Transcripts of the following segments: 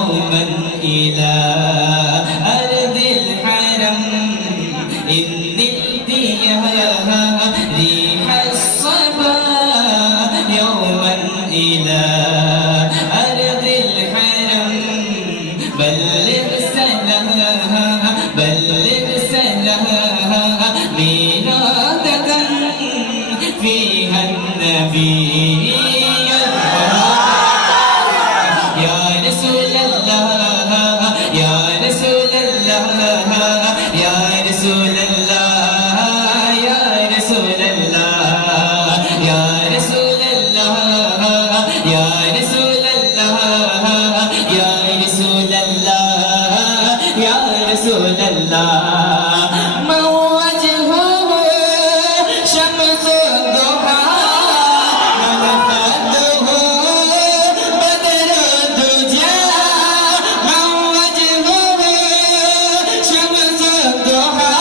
يوما إلى أرض الحرم إن الديها ريح الصبا يوما إلى أرض الحرم بلغ سلاها بلغ سلاها ميلادة فيها النبي يا رسول الله يا رسول الله يا رسول الله يا رسول الله يا رسول الله يا رسول الله يا رسول الله يا رسول الله من وجهه شمس الضحى من خده بدر الدجى من وجهه شمس الضحى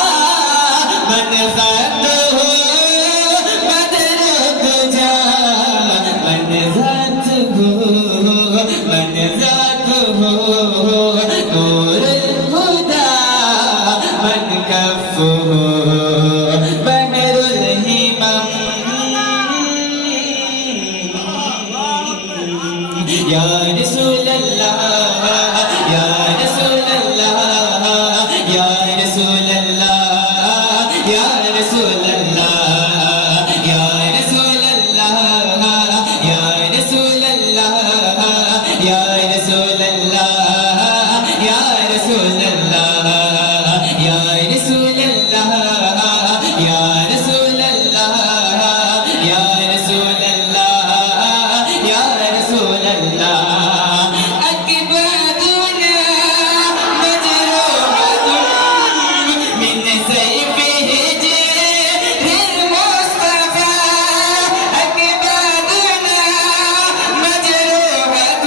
من خده بدر الدجى من ذاته نور الهدى من كفه بحر الهمم يا رسول الله يا رسول الله يا رسول الله يا رسول الله يا رسول الله يا رسول الله يا رسول الله يا رسول الله يا رسول الله يا رسول الله يا رسول الله يا رسول الله أكبادنا مجروحة من سيفه جير المصطفى أكبادنا مجروحة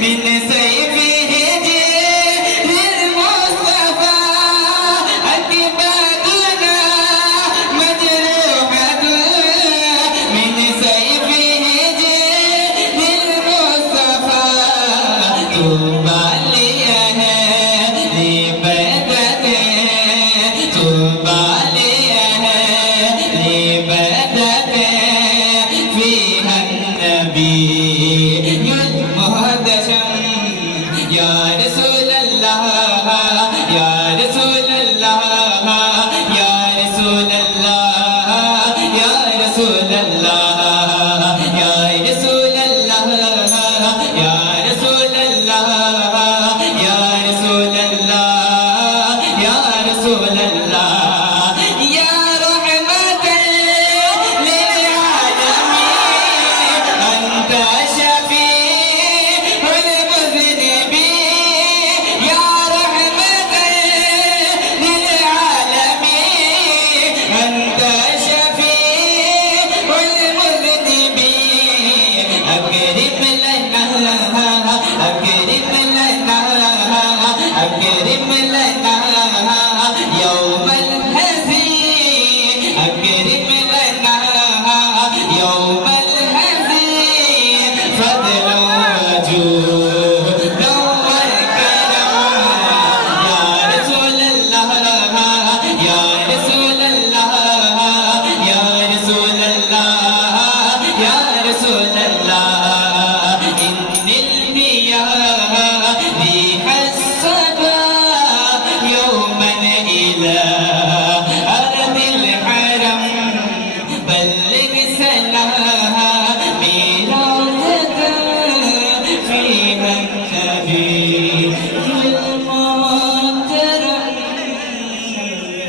من سيفه جير المصطفى أكبادنا مجروحة من سيفه جير المصطفى